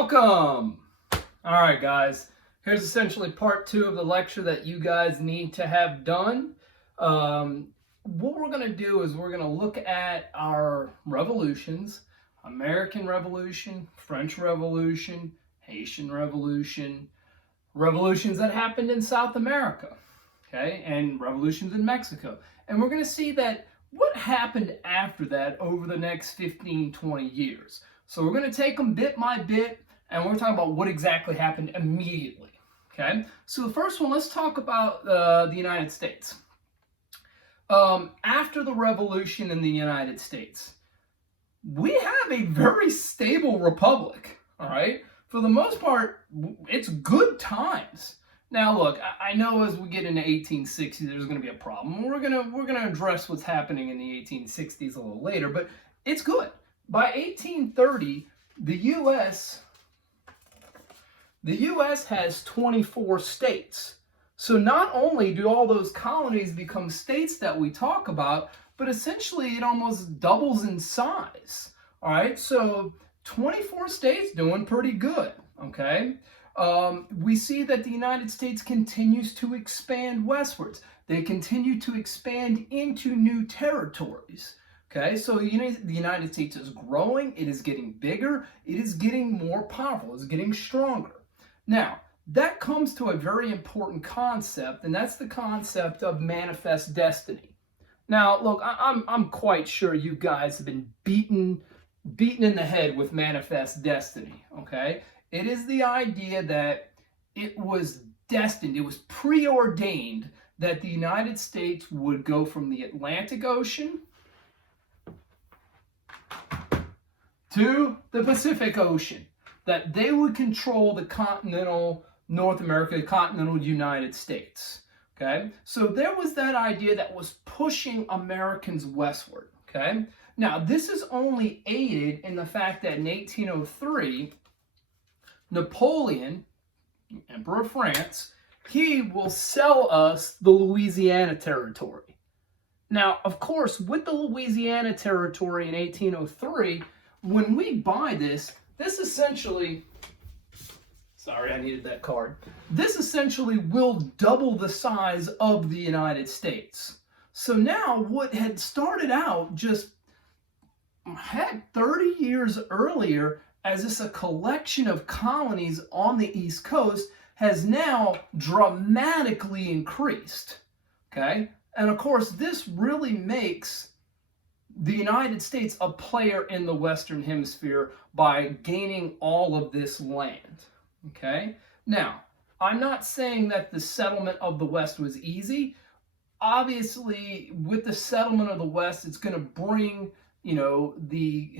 Welcome! Alright guys, here's essentially part 2 of the lecture that you guys need to have done. What we're going to do is we're going to look at our revolutions: American Revolution, French Revolution, Haitian Revolution, revolutions that happened in South America, okay, and revolutions in Mexico. And we're going to see that what happened after that over the next 15-20 years. So we're going to take them bit by bit, and we're going to talk about what exactly happened immediately. Okay, so the first one, let's talk about the United States. After the revolution in the United States, we have a very stable republic. All right, for the most part, it's good times. Now, look, I know as we get into 1860, there's going to be a problem. We're gonna address what's happening in the 1860s a little later, but it's good. By 1830, the U.S. has 24 states. So not only do all those colonies become states that we talk about, but essentially it almost doubles in size. All right, so 24 states doing pretty good, okay? We see that the United States continues to expand westwards. They continue to expand into new territories. Okay, so the United States is growing, it is getting bigger, it is getting more powerful, it's getting stronger. Now, that comes to a very important concept, and that's the concept of manifest destiny. Now, look, I'm quite sure you guys have been beaten in the head with manifest destiny, okay? It is the idea that it was destined, it was preordained that the United States would go from the Atlantic Ocean to the Pacific Ocean, that they would control the continental North America, the continental United States. Okay, so there was that idea that was pushing Americans westward. Okay, now this is only aided in the fact that in 1803, Napoleon, Emperor of France, he will sell us the Louisiana Territory. Now, of course, with the Louisiana Territory in 1803, when we buy this essentially, sorry, I needed that card. This essentially will double the size of the United States. So now what had started out just, heck, 30 years earlier as just a collection of colonies on the East Coast has now dramatically increased. Okay? And of course, this really makes the United States a player in the Western Hemisphere by gaining all of this land. Okay? Now, I'm not saying that the settlement of the West was easy. Obviously, with the settlement of the West, it's going to bring, the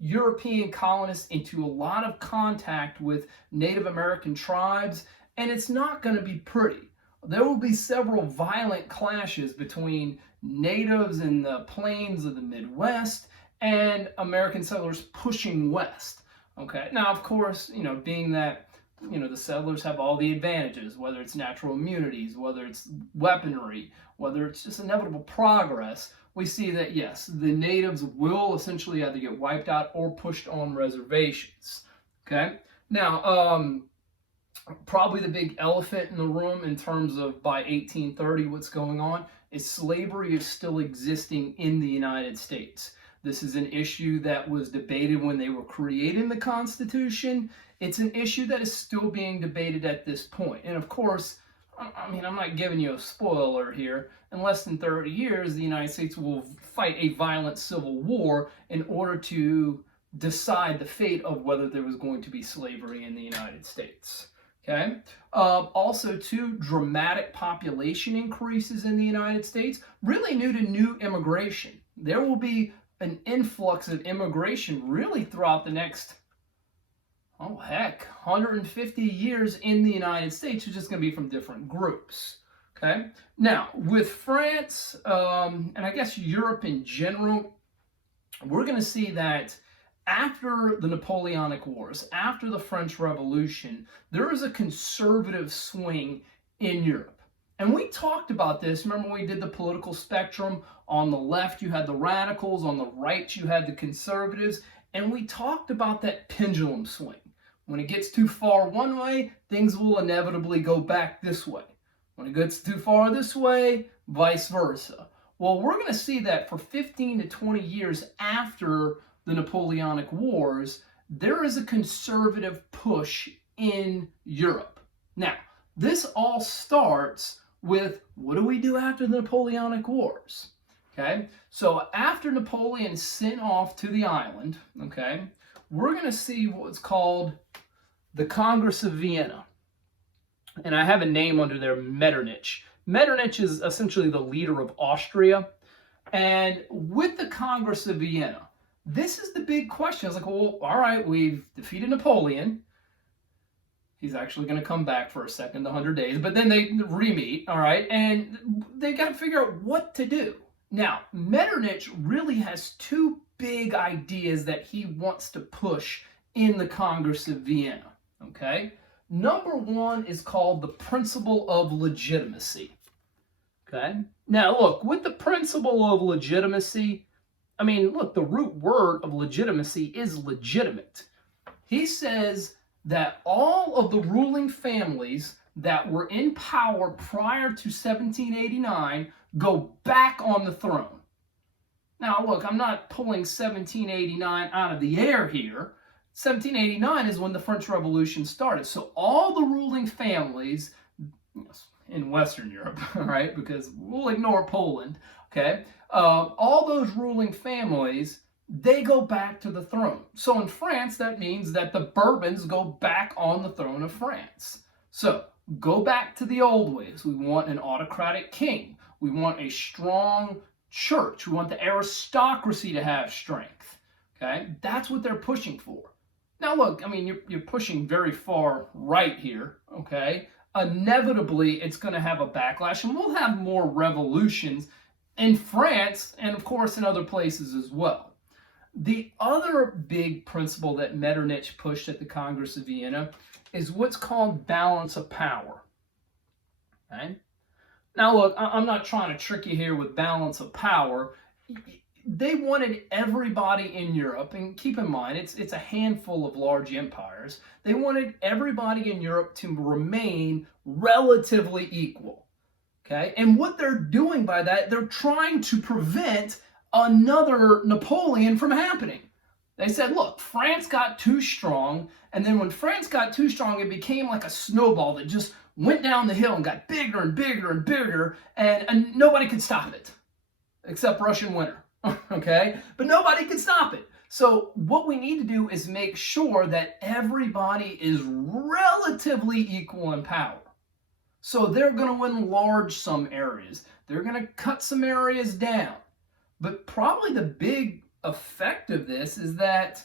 European colonists into a lot of contact with Native American tribes, and it's not going to be pretty. There will be several violent clashes between natives in the plains of the Midwest and American settlers pushing west. Okay, now of course, being that the settlers have all the advantages, whether it's natural immunities, whether it's weaponry, whether it's just inevitable progress, we see that yes, the natives will essentially either get wiped out or pushed on reservations. Okay, now probably the big elephant in the room in terms of by 1830 what's going on is slavery is still existing in the United States. This is an issue that was debated when they were creating the Constitution. It's an issue that is still being debated at this point. And of course, I'm not giving you a spoiler here. In less than 30 years, the United States will fight a violent civil war in order to decide the fate of whether there was going to be slavery in the United States. Okay. Also, too, dramatic population increases in the United States, really due to new immigration. There will be an influx of immigration really throughout the next, 150 years in the United States, which is going to be from different groups. Okay. Now, with France, and I guess Europe in general, we're going to see that after the Napoleonic Wars, after the French Revolution, there is a conservative swing in Europe. And we talked about this. Remember when we did the political spectrum? On the left, you had the radicals. On the right, you had the conservatives. And we talked about that pendulum swing. When it gets too far one way, things will inevitably go back this way. When it gets too far this way, vice versa. Well, we're going to see that for 15 to 20 years after the Napoleonic Wars, there is a conservative push in Europe. Now, this all starts with, what do we do after the Napoleonic Wars? Okay, so after Napoleon sent off to the island, okay, we're going to see what's called the Congress of Vienna. And I have a name under there, Metternich. Metternich is essentially the leader of Austria. And with the Congress of Vienna, this is the big question. It's like, well, all right, we've defeated Napoleon. He's actually going to come back for a second, the 100 days. But then they re-meet, all right? And they got to figure out what to do. Now, Metternich really has two big ideas that he wants to push in the Congress of Vienna, okay? Number one is called the principle of legitimacy, okay? Now, look, with the principle of legitimacy, I mean, look, the root word of legitimacy is legitimate. He says that all of the ruling families that were in power prior to 1789 go back on the throne. Now, look, I'm not pulling 1789 out of the air here. 1789 is when the French Revolution started. So all the ruling families in Western Europe, all right, because we'll ignore Poland, okay, all those ruling families, they go back to the throne. So in France, that means that the Bourbons go back on the throne of France. So go back to the old ways. We want an autocratic king. We want a strong church. We want the aristocracy to have strength. Okay, that's what they're pushing for. Now, look, I mean, you're pushing very far right here. Okay, inevitably, it's going to have a backlash, and we'll have more revolutions in France and, of course, in other places as well. The other big principle that Metternich pushed at the Congress of Vienna is what's called balance of power. Okay? Now, look, I'm not trying to trick you here with balance of power. They wanted everybody in Europe, and keep in mind, it's a handful of large empires. They wanted everybody in Europe to remain relatively equal. Okay? And what they're doing by that, they're trying to prevent another Napoleon from happening. They said, look, France got too strong, and then when France got too strong, it became like a snowball that just went down the hill and got bigger and bigger and bigger, and nobody could stop it, except Russian winter, okay? But nobody could stop it. So what we need to do is make sure that everybody is relatively equal in power. So they're going to enlarge some areas. They're going to cut some areas down. But probably the big effect of this is that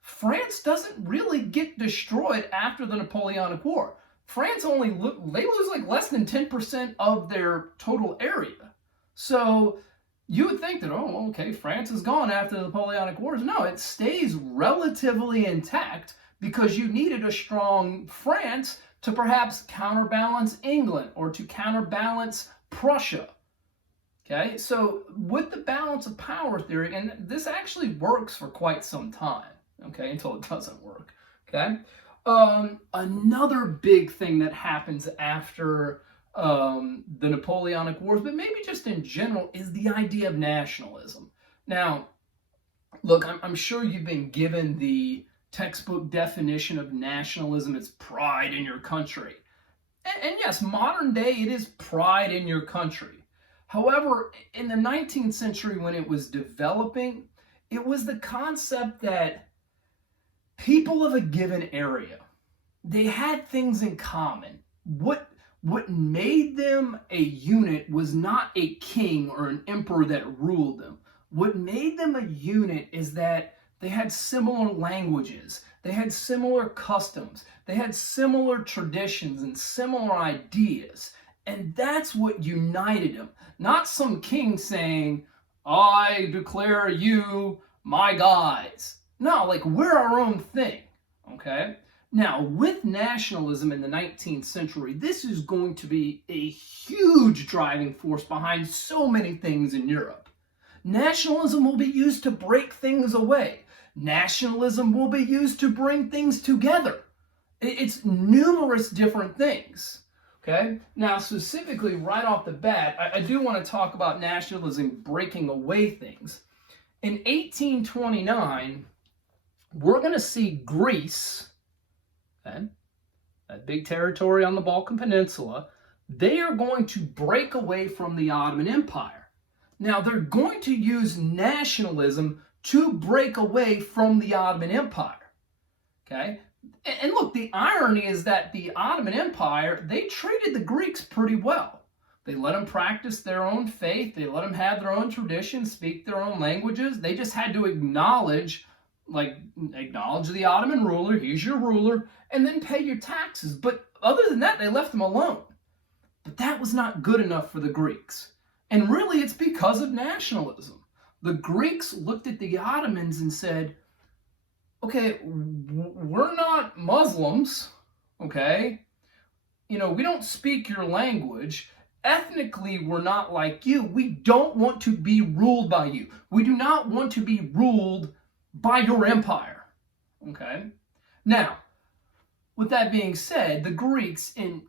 France doesn't really get destroyed after the Napoleonic War. France only they lose like less than 10% of their total area. So you would think that, oh, okay, France is gone after the Napoleonic Wars. No, it stays relatively intact because you needed a strong France to perhaps counterbalance England or to counterbalance Prussia. Okay, so with the balance of power theory, and this actually works for quite some time, okay, until it doesn't work, okay? Another big thing that happens after the Napoleonic Wars, but maybe just in general, is the idea of nationalism. Now, look, I'm sure you've been given the textbook definition of nationalism. It's pride in your country. And yes, modern day, it is pride in your country. However, in the 19th century, when it was developing, it was the concept that people of a given area, they had things in common. What made them a unit was not a king or an emperor that ruled them. What made them a unit is that they had similar languages, they had similar customs, they had similar traditions and similar ideas. And that's what united them. Not some king saying, I declare you my guys. No, like we're our own thing, okay? Now, with nationalism in the 19th century, this is going to be a huge driving force behind so many things in Europe. Nationalism will be used to break things away. Nationalism will be used to bring things together. It's numerous different things. Okay? Now, specifically, right off the bat, I do want to talk about nationalism breaking away things. In 1829, we're going to see Greece, okay, that big territory on the Balkan Peninsula, they are going to break away from the Ottoman Empire. Now, they're going to use nationalism to break away from the Ottoman Empire. Okay? And look, the irony is that the Ottoman Empire, they treated the Greeks pretty well. They let them practice their own faith. They let them have their own traditions, speak their own languages. They just had to acknowledge the Ottoman ruler, he's your ruler, and then pay your taxes. But other than that, they left them alone. But that was not good enough for the Greeks. And really, it's because of nationalism. The Greeks looked at the Ottomans and said, okay, we're not Muslims, okay? You know, we don't speak your language. Ethnically, we're not like you. We don't want to be ruled by you. We do not want to be ruled by your empire, okay? Now, with that being said, the Greeks, in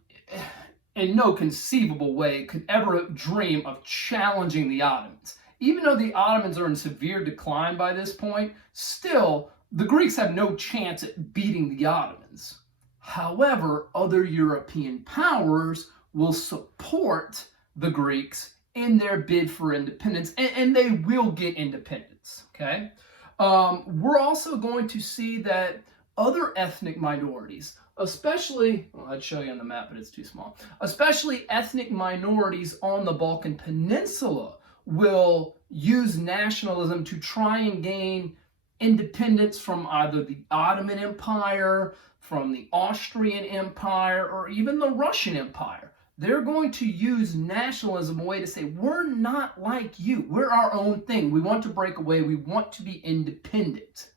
no conceivable way, could ever dream of challenging the Ottomans. Even though the Ottomans are in severe decline by this point, still, the Greeks have no chance at beating the Ottomans. However, other European powers will support the Greeks in their bid for independence, and they will get independence, okay? We're also going to see that other ethnic minorities, especially, well, I'd show you on the map, but it's too small, especially ethnic minorities on the Balkan Peninsula will use nationalism to try and gain independence from either the Ottoman Empire, from the Austrian Empire, or even the Russian Empire. They're going to use nationalism a way to say, we're not like you. We're our own thing. We want to break away. We want to be independent.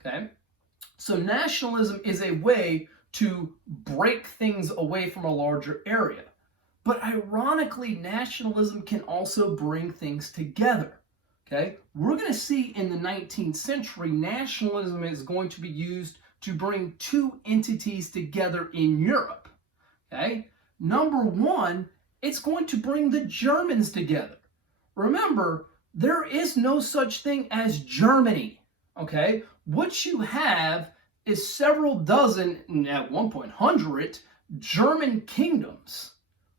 Okay? So nationalism is a way to break things away from a larger area. But ironically, nationalism can also bring things together. Okay? We're going to see in the 19th century, nationalism is going to be used to bring two entities together in Europe. Okay? Number one, it's going to bring the Germans together. Remember, there is no such thing as Germany. Okay? What you have is several dozen, at one point, 100 German kingdoms.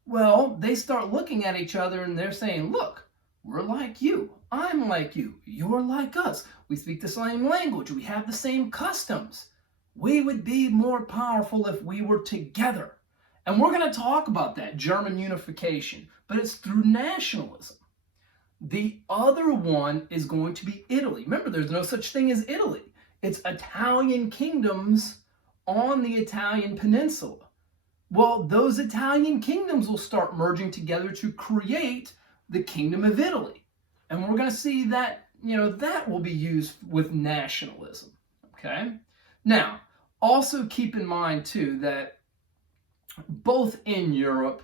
Well, they start looking at each other and they're saying, look, we're like you. I'm like you. You're like us. We speak the same language. We have the same customs. We would be more powerful if we were together. And we're going to talk about that, German unification, but it's through nationalism. The other one is going to be Italy. Remember, there's no such thing as Italy. It's Italian kingdoms on the Italian peninsula. Well, those Italian kingdoms will start merging together to create the Kingdom of Italy. And we're going to see that, that will be used with nationalism. Okay? Now, also keep in mind, too, that both in Europe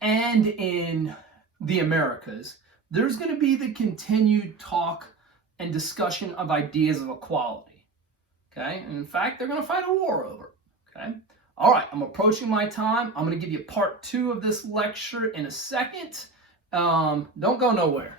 and in the Americas, there's going to be the continued talk and discussion of ideas of equality. Okay? And in fact, they're going to fight a war over it. Okay? All right, I'm approaching my time. I'm going to give you part 2 of this lecture in a second. Don't go nowhere.